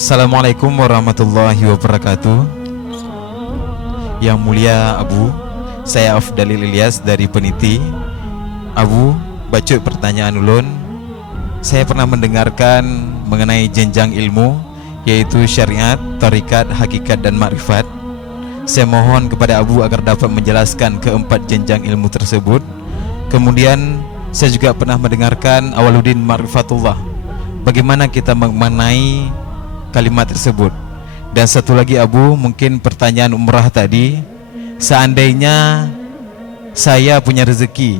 Assalamualaikum warahmatullahi wabarakatuh. Yang mulia Abu, saya Afdalil Ilyas dari Peniti. Abu, baca pertanyaan ulun. Saya pernah mendengarkan mengenai jenjang ilmu, yaitu syariat, tarikat, hakikat dan makrifat. Saya mohon kepada Abu agar dapat menjelaskan keempat jenjang ilmu tersebut. Kemudian saya juga pernah mendengarkan Awaluddin Ma'rifatullah. Bagaimana kita memaknai kalimat tersebut? Dan satu lagi Abu, mungkin pertanyaan umrah tadi, seandainya saya punya rezeki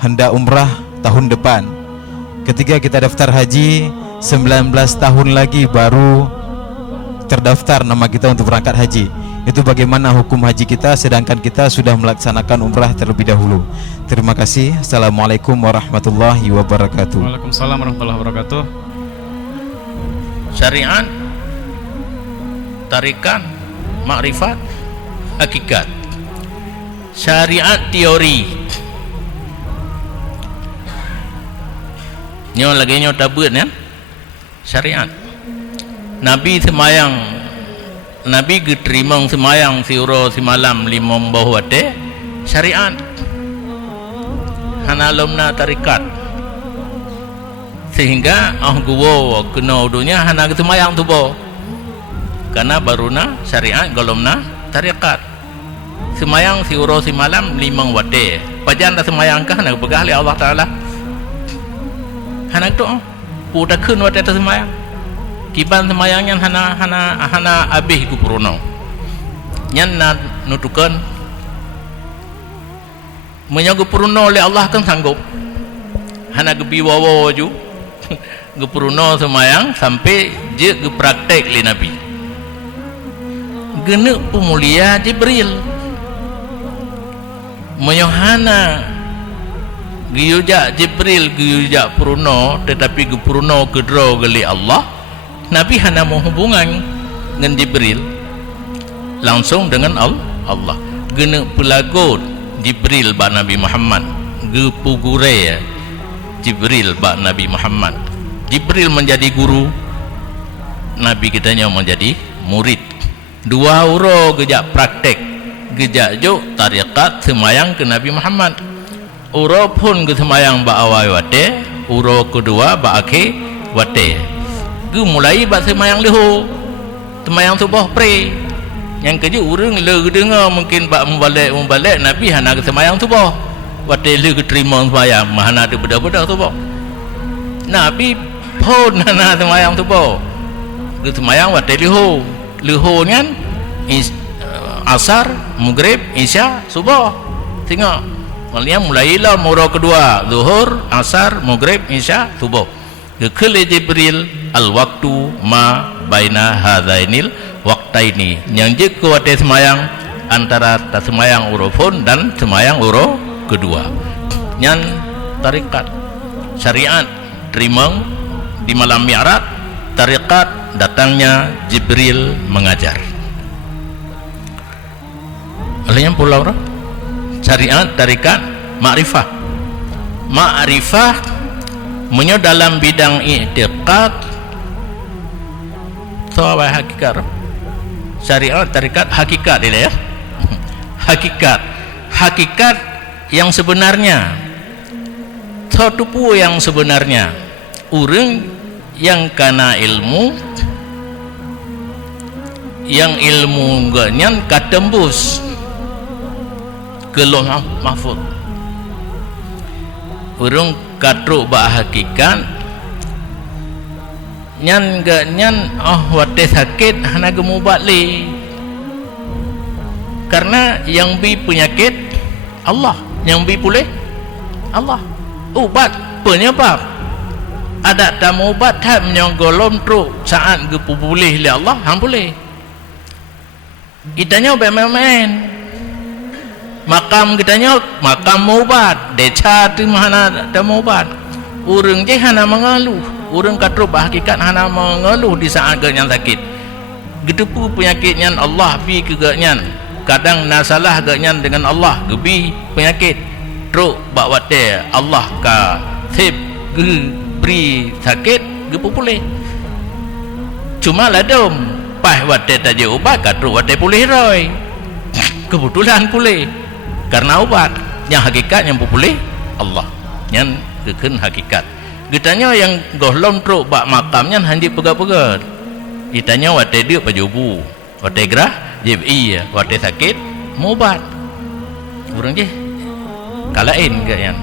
hendak umrah tahun depan, ketika kita daftar haji 19 tahun lagi baru terdaftar nama kita untuk berangkat haji, itu bagaimana hukum haji kita sedangkan kita sudah melaksanakan umrah terlebih dahulu? Terima kasih. Assalamualaikum warahmatullahi wabarakatuh. Waalaikumsalam warahmatullahi wabarakatuh. Syariat, tarikat, makrifat, hakikat. Syariat teori nyo lagi nyo tabut ya. Syariat Nabi semayang, Nabi geterimang semayang siuro semalam limom bahwate syariat. Hanalomna tarikat, sehingga guwo kena udunya hana semayang tu bo, karena baruna syariat golomna tarikat. Semayang siuro semalam limang wate pajan dah semayang kah hana pegah li Allah Taala hana tu puta kun wate ta semayang kiban semayangnya hana abih ku puruno nyan na nutukan menyagu puruno le Allah kan sanggup hana gebi wawo ju ge puruno semayang sampai je ge praktek le Nabi gene pemulia Jibril menyohana giyuja Jibril giyuja puruno, tetapi ge puruno kedro geli Allah. Nabi hana mau hubungan dengan Jibril langsung dengan Allah. Gene pelagot Jibril ba Nabi Muhammad, ge pugure Jibril ba Nabi Muhammad. Jibril menjadi guru, Nabi kitanya menjadi murid. Dua uro gejak praktek, gejak jo tarikat semayang ke Nabi Muhammad. Uro pun ke semayang ba awal wate, uro kedua ba akhir wate. Ge mulai ba semayang leho, semayang subuh pre. Yang keju urang le dengar mungkin ba membalik Nabi hana ke semayang subuh. Wate le ke terima semayang, mahana tu beda-beda subuh. Nabi pun hana semayang subuh. Ke semayang wate leho. Lehonya asar, maghrib, isya, subuh. Tengok maksudnya mulailah murah kedua zuhur, asar, maghrib, isya, subuh. Kekele Jibril al-waktu ma baina hadainil waqtaini, yang je kuate semayang antara semayang urufun dan semayang uro kedua. Yang tarikat syariat terima di malam Mi'raj, tarikat datangnya Jibril mengajar. Olehnya pulau syariat, tarikat, makrifah. Makrifah menyo dalam bidang i'tiqad sawa hakikat. Syariat, tarikat, hakikat dia ya. Hakikat yang sebenarnya. Satu pu yang sebenarnya. Urang yang kana ilmu, yang ilmu ganyan katembus ke Lauh Mahfuz. Urung katruk ba hakikat nyan ganyan wate sakit hana gemubat le, karena yang bi penyakit Allah, yang bi pulih Allah. Ubat penyebab ada tamu ubat tak menyonggolom truk saat ge pulih le Allah hang boleh. Itanya main-main. Makam kitanya makam ubat, deca tu mana ada ubat. Urang je hana mengeluh, urang katruk hakikat hana mengeluh di saat ganyan sakit. Gedepu penyakitnya Allah bi ke ganyan. Kadang nasalah ganyan dengan Allah, gebi penyakit. Truk bak wate Allah ka sip ge beri sakit ge pulih. cuma ladum pas wate taja ubat katru wate pulih roy kebetulan pulih karena ubat yang hakikat yang pulih Allah yang keken hakikat ditanya yang gohlom truk bak makamnya hanji pegat-pegat ditanya wate dia pajubu wate gerah jibi wate sakit mubat orang je kalain ke yang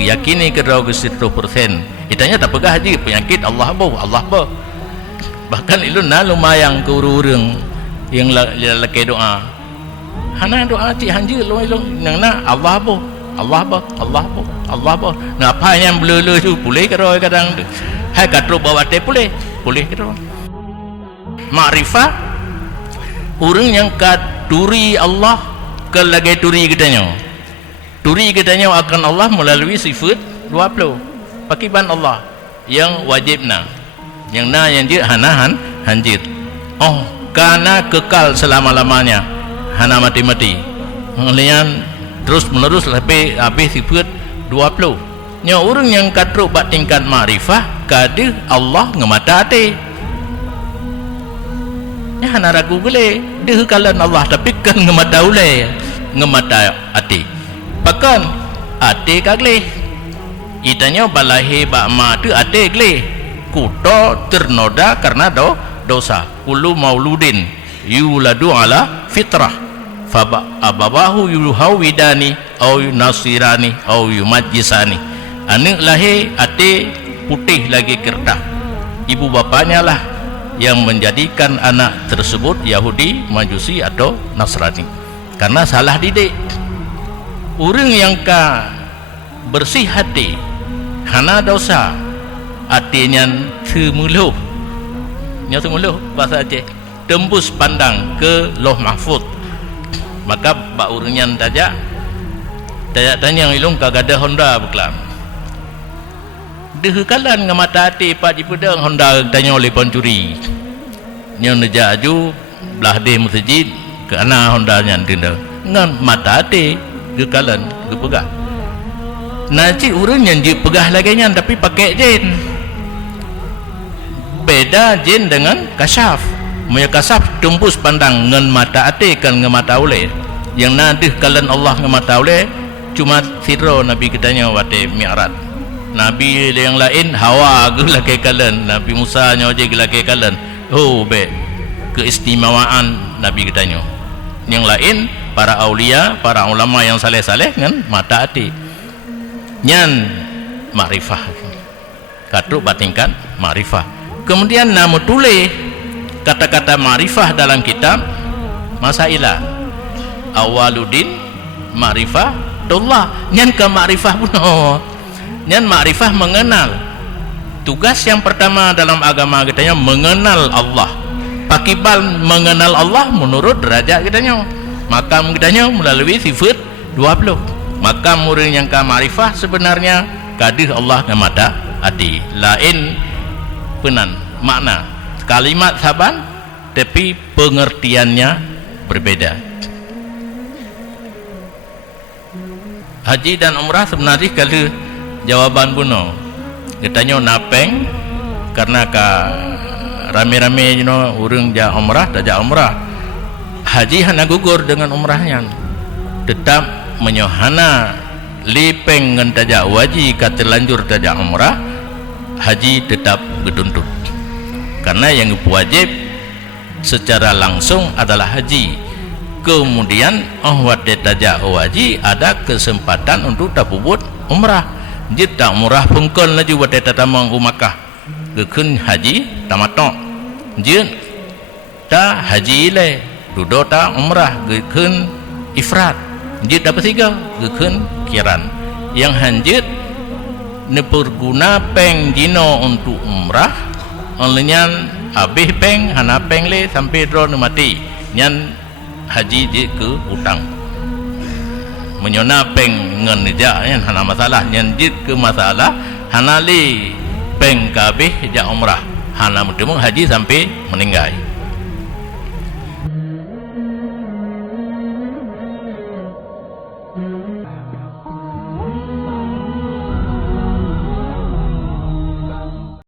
yakini ke 100% ditanya tak pegah haji penyakit Allah apa bahkan itu lumayan ke urang yang laki doa hana doa cik hanji yang Allah apa ngapa yang belulu tu boleh ke roy kadang hai katru bawa teh boleh ke roy makrifah orang yang katuri Allah ke lagi turi katanya akan Allah melalui sifat 20 pakiban Allah yang wajibna yang dia hanahan hanjir karena kekal selama-lamanya hana mati-mati ngelian terus menerus habis sifat 20 nya orang yang katruk bak tingkat makrifah kadih Allah ngemata hati nya hana ragu boleh dia kalan Allah tapi kan ngemata ulai ngemata hati pakan hati kagleh itanya balahi bak ma tu hati gleh kuto ternoda karena dosa kullu mauludin yuladu ala fitrah faba abawahu yuhawidani au nasirani au yumajjisani anak lahir ate putih lagi kertas ibu bapanya lah yang menjadikan anak tersebut Yahudi, Majusi atau Nasrani karena salah didik orang yang bersih hati hana dosa artinya temuluh bahasa Aceh tembus pandang ke Lauh Mahfuz maka bak urunyan tajak tanya ilung kagada Honda beklam dehekalan ngamata hati pak dipedang Honda tanya oleh pencuri yang nejak aju belah di masjid ke ana Honda nyan tinda ngan mata hati dehekalan gepegah naci urun yang dipegah lagi nyan tapi pakai jin beda jin dengan kasyaf Maya kasaf tembus pandang ngan mata hati kan ngan mata oleh yang nadih kalian Allah ngan mata oleh cuma siro Nabi kitanya wate mi'raj Nabi yang lain Hawa gula ke kalian Nabi Musa nyoje gula ke kalian be keistimewaan Nabi kitanya yang lain para aulia para ulama yang saleh-saleh ngan mata hati nyan makrifah katruk batingkan makrifah kemudian nama tulis kata-kata ma'rifah dalam kitab Masailah awaluddin ma'rifah Allah nyan ke ma'rifah pun nyan ma'rifah mengenal tugas yang pertama dalam agama kitanya mengenal Allah pakibal mengenal Allah menurut derajat kitanya makam kitanya melalui sifat 20 makam murid yang ke ma'rifah sebenarnya kadih Allah ngemata hati lain penan makna kalimat saban tapi pengertiannya berbeda. Haji dan umrah sebenarnya kalau jawaban buno katanya napeng karena rame-rame urang ja umrah tak ja umrah haji hana gugur dengan umrahnya tetap menyohana lipeng ngan tajak wajib kata lanjur tajak umrah haji tetap geduntut karena yang wajib secara langsung adalah haji kemudian wate tajak wajib ada kesempatan untuk tabubut umrah jita umrah pengkon laju wate tatamang umakah gekun haji tamatok jit ta haji le dudo ta umrah gekun ifrat jit dapat tiga gekun kiran yang hanjit neperguna peng jino untuk umrah olehnya habis peng hana peng le sampai drone mati nyan haji je ke utang menyona peng ngan nija nyan hana masalah nyan je ke masalah hana le peng kabeh ja umrah hana mudemu haji sampai meninggal